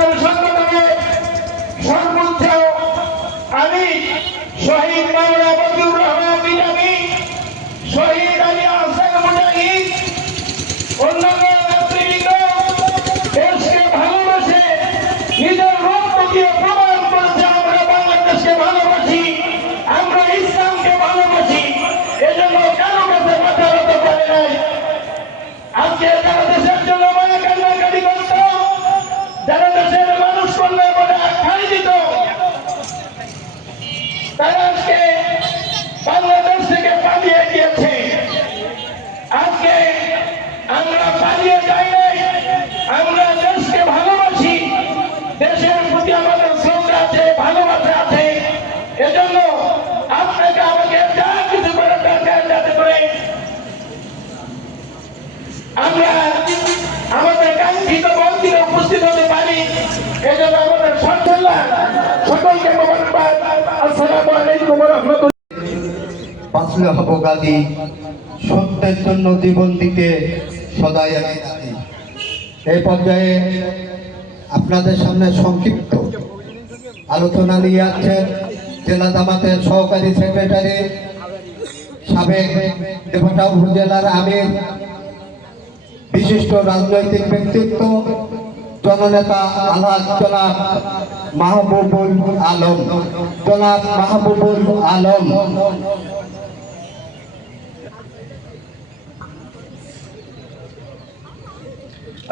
আমাদের সংগঠনের সর্বোচ্চ আমি শহীদ মাওলানা বদিউর রহমান বিজামি, শহীদ আলী আহসান মুজাহিদ, অন্যান্য নেতৃবৃন্দ দেশকে ভালোবাসে, নিজের রক্ত দিয়ে প্রমাণ করেছে আমরা বাংলাদেশকে ভালোবাসি, আমরা ইসলামকে ভালোবাসি। এজন্য কারো কাছে মাথা নত করে নাই। আজকে যারা দেশের জন্য মায়া কান্নাকাটি করত, যারা দেশের মানুষ করলে বলে খাই দিত, তারা আজকে বাংলাদেশ থেকে পালিয়ে গিয়েছে। আজকে আমরা পালিয়ে যাই নাই, আমরা দেশকে ভালোবাসি, দেশের প্রতি আমাদের শ্রদ্ধা আছে, ভালোবাসা আছে। এজন্য আপনাকে আমাকে যা কিছু করে দরকার যাতে করে আমরা আমাদের কাঙ্ক্ষিত মন্দিরে উপস্থিত হতে পারি। এজন্য আমাদের সকলকে মোবারকবাদ। আসসালামু আলাইকুম ওয়া রাহমাতুল্লাহ। বাঁচলে হব গাজী, সত্যের জন্য জীবন দিতে সদাই আমি রাজি। এই পর্যায়ে আপনাদের সামনে সংক্ষিপ্ত আলোচনা নিয়ে আসছেন জেলা জামাতের সহকারী সেক্রেটারি, সাবেক দেবতা উপজেলার আমির, বিশিষ্ট রাজনৈতিক ব্যক্তিত্ব, জননেতা আলহাজ জনাব মাহবুবুল আলম। জনাব মাহবুবুল আলম।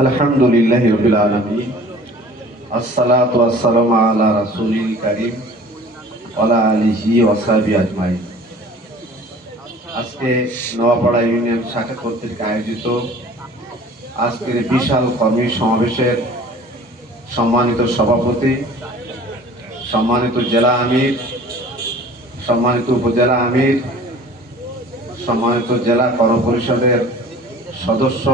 আলহামদুলিল্লাহি রাব্বিল আলামিন, আসসালাতু ওয়াসসালামু আলা রাসূলিল কারীম ওয়া আলা আলিহি ওয়া সাহবিহি আজমাইন। আজকে নোয়াপাড়া ইউনিয়ন শাখা কর্তৃক আয়োজিত আজকের বিশাল কর্মী সমাবেশের সম্মানিত সভাপতি, সম্মানিত জেলা আমির, সম্মানিত উপজেলা আমির, সম্মানিত জেলা কর্মপরিষদের সদস্য,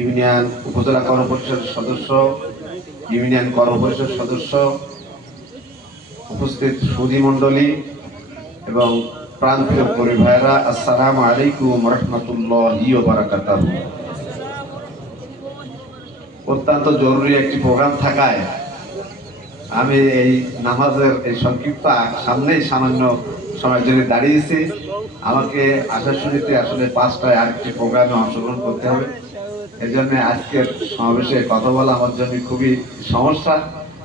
ইউনিয়ন উপজেলা কর্মপরিষদের সদস্য, ইউনিয়ন কর্মপরিষদ সদস্য, উপস্থিত সুধী মণ্ডলী এবং প্রান্তীয় কর্মী ভাইরা, আসসালামু আলাইকুম ওয়া রাহমাতুল্লাহি ওয়া বারাকাতুহু। অত্যন্ত জরুরি একটি প্রোগ্রাম থাকায় আমি এই নামাজের এই সংক্ষিপ্ত সামনেই সামান্য সময়ের জন্য দাঁড়িয়েছি। আমাকে আশা শুনিতে আসলে 5টায় আরেকটি প্রোগ্রামে অংশগ্রহণ করতে হবে। এই জন্য আজকের সমাবেশে কথা বলা আমার জন্য খুবই সমস্যা,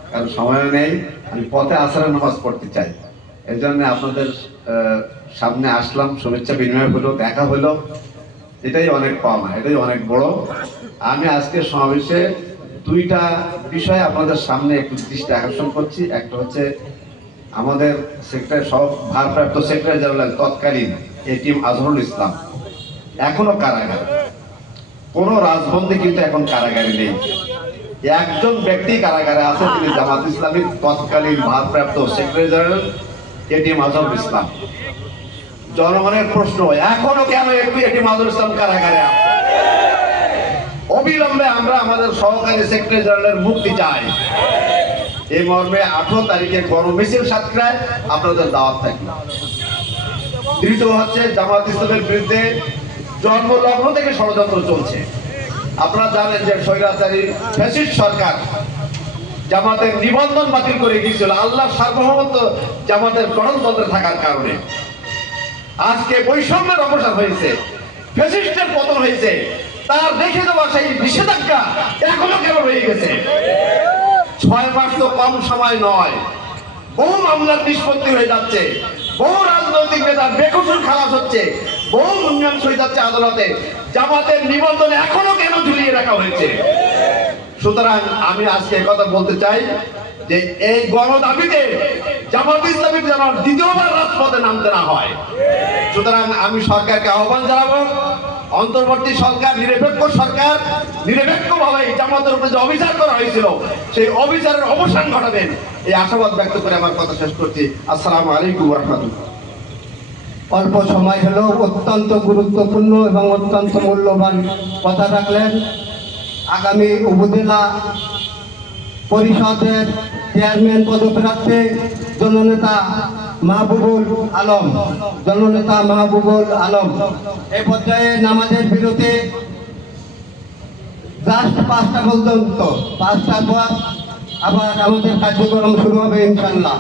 কারণ সময় নেই। আমি পথে আসরের নামাজ পড়তে চাই। এই জন্য আপনাদের সামনে আসলাম, শুভেচ্ছা বিনিময় হলো, দেখা হলো, এটাই অনেক পাওনা, এটাই অনেক বড়। আমি আজকে সমাবেশে 2টা বিষয় আপনাদের সামনে একটু দৃষ্টি আকর্ষণ করছি। একটা হচ্ছে আমাদের সেক্রেটারি ভারপ্রাপ্ত সেক্রেটারি জেনারেল তৎকালীন এটিএম আজহারুল ইসলাম এখনো কারাগারে। কোন রাজবন্দী কিন্তু এখন কারাগারে নেই। একজন ব্যক্তি কারাগারে আছে, তিনি জামাত ইসলামীর তৎকালীন ভারপ্রাপ্ত secretary general ATM Azharul Islam. জনগণের প্রশ্ন, এখনো কেন এটিএম আজহারুল ইসলাম কারাগারে আছে? অবিলম্বে আমরা আমাদের সহকারী সেক্রেটারি জেনারেলের মুক্তি চাই। এই মর্মে 18 তারিখে গণমিছিল সাতক্ষীরায় আপনাদের দাওয়াত থাকবে। দ্বিতীয় হচ্ছে জামাত ইসলামের বিরুদ্ধে জন্মলগ্ন থেকে ষড়যন্ত্র চলছে। আপনারা জানেন যে স্বৈরাচারী ফ্যাসিস্ট সরকার জামাতের নিবন্ধন বাতিল করে গিয়েছিল আল্লাহ সার্বভৌমত্ব জামাতের গণতন্ত্রে থাকার কারণে। আজকে বৈষম্যের অবসান হয়েছে, ফ্যাসিস্টের পতন হয়েছে, তার রেখে দেওয়া সেই নিষেধাজ্ঞা এখনো কেন রয়ে গেছে? 6 মাস তো কম সময় নয়। বহু মামলার নিষ্পত্তি হয়ে যাচ্ছে, বহু রাজনৈতিক নেতার বেকসুর খালাস হচ্ছে, বহু মীমাংস হয়ে যাচ্ছে আদালতে। জামাতের নিবন্ধন এখনো কেন ঝুলিয়ে রাখা হয়েছে? সুতরাং আমি আজকে কথা বলতে চাই যে এই গণদাবিতে জামাত ইসলামী যেন দ্বিতীয়বার রাজপথে নামতে না হয়। সুতরাং আমি সরকারকে আহ্বান জানাবো, অন্তর্বর্তী সরকার নিরপেক্ষভাবে জামাতের উপরে যে অভিযান করা হয়েছিল সেই অভিযানের অবসান ঘটাবেন, এই আশাবাদ ব্যক্ত করে আমার কথা শেষ করছি। আসসালামু আলাইকুম ওয়া রাহমাতুল্লাহ। অল্প সময় হলেও অত্যন্ত গুরুত্বপূর্ণ এবং অত্যন্ত মূল্যবান কথা রাখলেন। আগামী উপজেলা পরিষদের চেয়ারম্যান পদপ্রার্থী জননেতা মাহবুবুল আলম, জননেতা মাহবুবুল আলম। এই পর্যায়ে নামাজের বিরতি জাস্ট 5টা পর্যন্ত, 5টার পর আবার আমাদের কার্যক্রম শুরু হবে ইনশাল্লাহ।